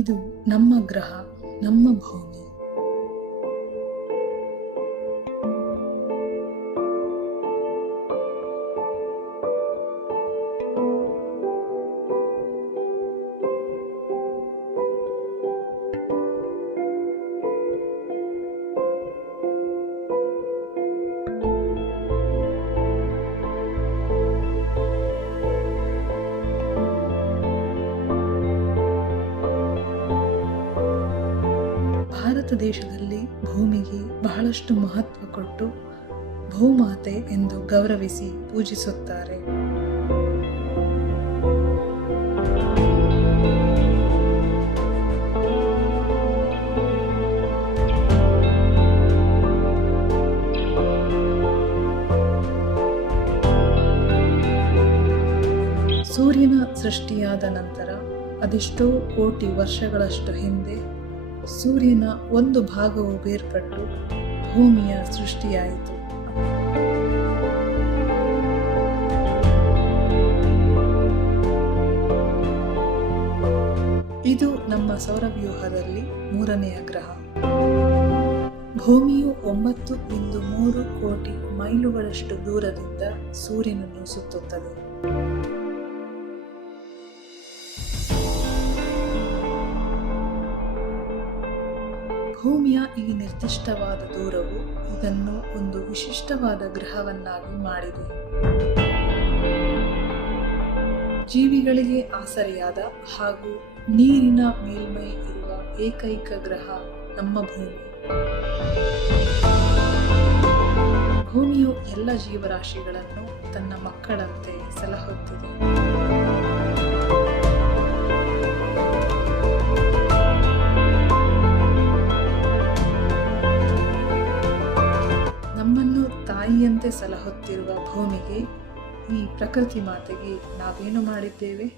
ಇದು ನಮ್ಮ ಗ್ರಹ, ನಮ್ಮ ಭೂಮಿ. ಭಾರತ ದೇಶದಲ್ಲಿ ಭೂಮಿಗೆ ಬಹಳಷ್ಟು ಮಹತ್ವ ಕೊಟ್ಟು ಭೂಮಾತೆ ಎಂದು ಗೌರವಿಸಿ ಪೂಜಿಸುತ್ತಾರೆ. ಸೂರ್ಯನ ಸೃಷ್ಟಿಯಾದ ನಂತರ ಅದೆಷ್ಟೋ ಕೋಟಿ ವರ್ಷಗಳಷ್ಟು ಹಿಂದೆ ಸೂರ್ಯನ ಒಂದು ಭಾಗವು ಬೇರ್ಪಟ್ಟು ಭೂಮಿಯ ಸೃಷ್ಟಿಯಾಯಿತು. ಇದು ನಮ್ಮ ಸೌರವ್ಯೂಹದಲ್ಲಿ 3ನೆಯ ಗ್ರಹ. ಭೂಮಿಯು 9.3 ಕೋಟಿ ಮೈಲುಗಳಷ್ಟು ದೂರದಿಂದ ಸೂರ್ಯನನ್ನು ಸುತ್ತುತ್ತದೆ. ಭೂಮಿಯ ಈ ನಿರ್ದಿಷ್ಟವಾದ ದೂರವು ಇದನ್ನು ಒಂದು ವಿಶಿಷ್ಟವಾದ ಗ್ರಹವನ್ನಾಗಿ ಮಾಡಿದೆ. ಜೀವಿಗಳಿಗೆ ಆಸರೆಯಾದ ಹಾಗೂ ನೀರಿನ ಮೇಲ್ಮೈ ಇರುವ ಏಕೈಕ ಗ್ರಹ ನಮ್ಮ ಭೂಮಿ. ಭೂಮಿಯು ಎಲ್ಲ ಜೀವರಾಶಿಗಳನ್ನು ತನ್ನ ಮಕ್ಕಳಂತೆ ಸಲಹುತ್ತಿದೆ. ನಮ್ಮನ್ನು ತಾಯಿಯಂತೆ ಸಲಹುತ್ತಿರುವ ಭೂಮಿಗೆ, ಈ ಪ್ರಕೃತಿ ಮಾತೆಗೆ ನಾವೇನು ಮಾಡಿದ್ದೇವೆ?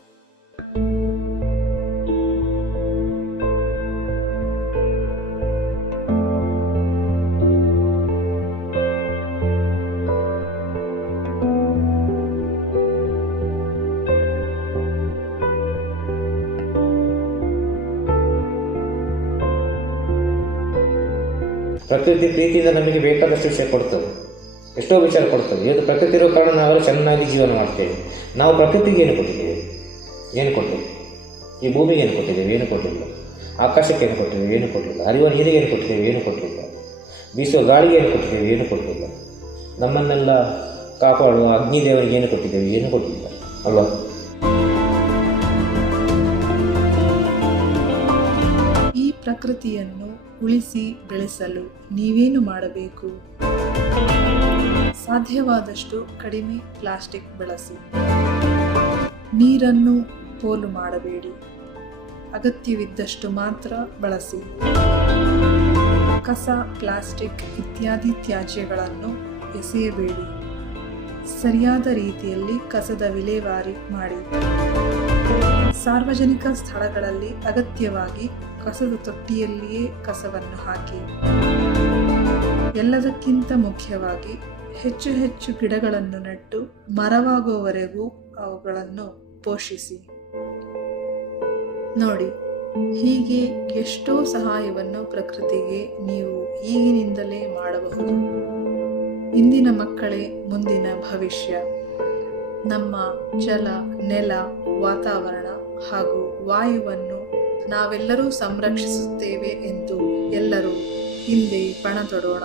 ಪ್ರಕೃತಿ ಪ್ರೀತಿಯಿಂದ ನಮಗೆ ಬೇಕಾದಷ್ಟು ವಿಷಯ ಕೊಡ್ತದೆ, ಎಷ್ಟೋ ವಿಚಾರ ಕೊಡ್ತದೆ. ಇವತ್ತು ಪ್ರಕೃತಿ ಇರೋ ಕಾರಣ ನಾವೆಲ್ಲ ಚೆನ್ನಾಗಿ ಜೀವನ ಮಾಡ್ತೇವೆ. ನಾವು ಪ್ರಕೃತಿಗೆ ಏನು ಕೊಟ್ಟಿದ್ದೇವೆ? ಏನು ಕೊಟ್ಟಿದ್ದೇವೆ? ಈ ಭೂಮಿಗೆ ಏನು ಕೊಟ್ಟಿದ್ದೇವೆ? ಏನು ಕೊಟ್ಟಿಲ್ಲ. ಆಕಾಶಕ್ಕೆ ಏನು ಕೊಟ್ಟಿದ್ದೇವೆ? ಏನು ಕೊಟ್ಟಿಲ್ಲ. ಹರಿಯುವ ನೀರಿಗೆ ಏನು ಕೊಟ್ಟಿದ್ದೇವೆ? ಏನು ಕೊಟ್ಟಿಲ್ಲ. ಬೀಸುವ ಗಾಳಿಗೆ ಏನು ಕೊಟ್ಟಿದ್ದೇವೆ? ಏನು ಕೊಟ್ಟಿಲ್ಲ. ನಮ್ಮನ್ನೆಲ್ಲ ಕಾಪಾಡುವ ಅಗ್ನಿದೇವರಿಗೆ ಏನು ಕೊಟ್ಟಿದ್ದೇವೆ? ಏನು ಕೊಟ್ಟಿಲ್ಲ ಅಲ್ವಾ? ಈ ಪ್ರಕೃತಿಯನ್ನು ಉಳಿಸಿ ಬೆಳೆಸಲು ನೀವೇನು ಮಾಡಬೇಕು? ಸಾಧ್ಯವಾದಷ್ಟು ಕಡಿಮೆ ಪ್ಲಾಸ್ಟಿಕ್ ಬಳಸಿ. ನೀರನ್ನು ಪೋಲು ಮಾಡಬೇಡಿ. ಅಗತ್ಯವಿದ್ದಷ್ಟು ಮಾತ್ರ ಬಳಸಿ. ಕಸ, ಪ್ಲಾಸ್ಟಿಕ್ ಇತ್ಯಾದಿ ತ್ಯಾಜ್ಯಗಳನ್ನು ಎಸೆಯಬೇಡಿ. ಸರಿಯಾದ ರೀತಿಯಲ್ಲಿ ಕಸದ ವಿಲೇವಾರಿ ಮಾಡಿ. ಸಾರ್ವಜನಿಕ ಸ್ಥಳಗಳಲ್ಲಿ ಅಗತ್ಯವಾಗಿ ಕಸದ ತೊಟ್ಟಿಯಲ್ಲಿಯೇ ಕಸವನ್ನು ಹಾಕಿ. ಎಲ್ಲದಕ್ಕಿಂತ ಮುಖ್ಯವಾಗಿ ಹೆಚ್ಚು ಹೆಚ್ಚು ಗಿಡಗಳನ್ನು ನೆಟ್ಟು ಮರವಾಗುವವರೆಗೂ ಅವುಗಳನ್ನು ಪೋಷಿಸಿ. ನೋಡಿ, ಹೀಗೆ ಎಷ್ಟೋ ಸಹಾಯವನ್ನು ಪ್ರಕೃತಿಗೆ ನೀವು ಈಗಿನಿಂದಲೇ ಮಾಡಬಹುದು. ಇಂದಿನ ಮಕ್ಕಳೇ ಮುಂದಿನ ಭವಿಷ್ಯ. ನಮ್ಮ ಜಲ, ನೆಲ, ವಾತಾವರಣ ಹಾಗೂ ವಾಯುವನ್ನು ನಾವೆಲ್ಲರೂ ಸಂರಕ್ಷಿಸುತ್ತೇವೆ ಎಂದು ಎಲ್ಲರೂ ಹಿಂದೆ ಪಣ ತೊಡೋಣ.